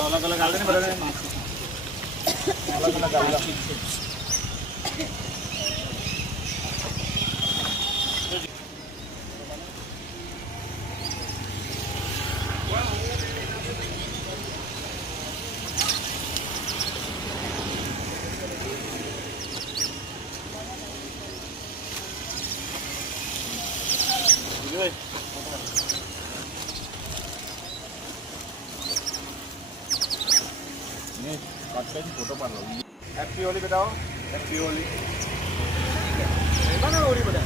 अलग अलग आलू नहीं बड़े अलग अलग आलू फोटो पाड़ लो हैप्पी होली बताओ हैप्पी होली होली बता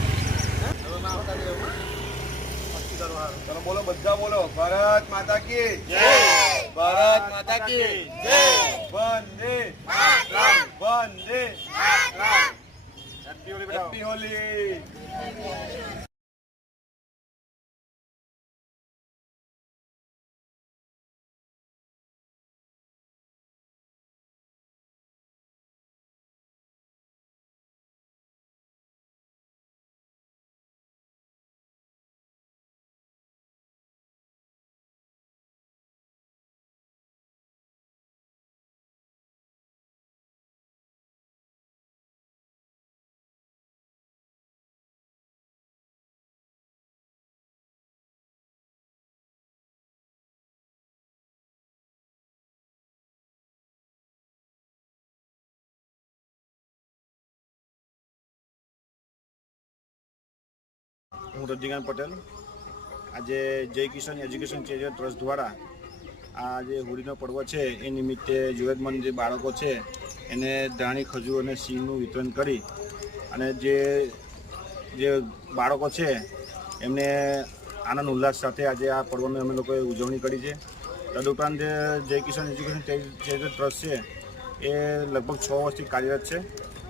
चलो बोलो बद्दा बोलो भारत माता की जय भारत माता की जय वंदे वंदे हैप्पी होली बताओ हैप्पी होली હું રજનીકાંત પટેલ આજે જય કિશન એજ્યુકેશન ચેરિટેબલ ટ્રસ્ટ દ્વારા આ જે હોળીનો પર્વ છે એ નિમિત્તે જરૂરતમંદ જે બાળકો છે એને ધાણી ખજૂર અને સિંગનું વિતરણ કરી અને જે બાળકો છે એમને આનંદ ઉલ્લાસ સાથે આજે આ પર્વની અમે લોકોએ ઉજવણી કરી છે. તદુપરાંત જય કિશન એજ્યુકેશન ચેરિટેબલ ટ્રસ્ટ છે એ લગભગ 6 વર્ષથી કાર્યરત છે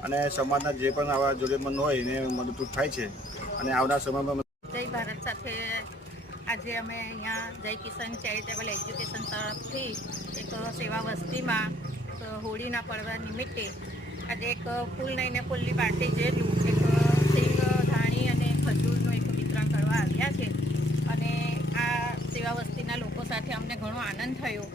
અને સમાજના જે પણ આવા જરૂરિયાતમંદ હોય એને મદદરૂપ થાય છે અને આવનાર સમયમાં જય ભારત સાથે આજે અમે અહીંયા જય કિશન ચેરિટેબલ એજ્યુકેશન તરફથી એક સેવા વસ્તીમાં હોળીના પર્વ નિમિત્તે આજે એક ફૂલ નઈને ફૂલની પાર્ટી જેટલું એક સિંગ ધાણી અને ખજૂરનું એક વિતરણ કરવા આવ્યા છે અને આ સેવા વસ્તીના લોકો સાથે અમને ઘણો આનંદ થયો.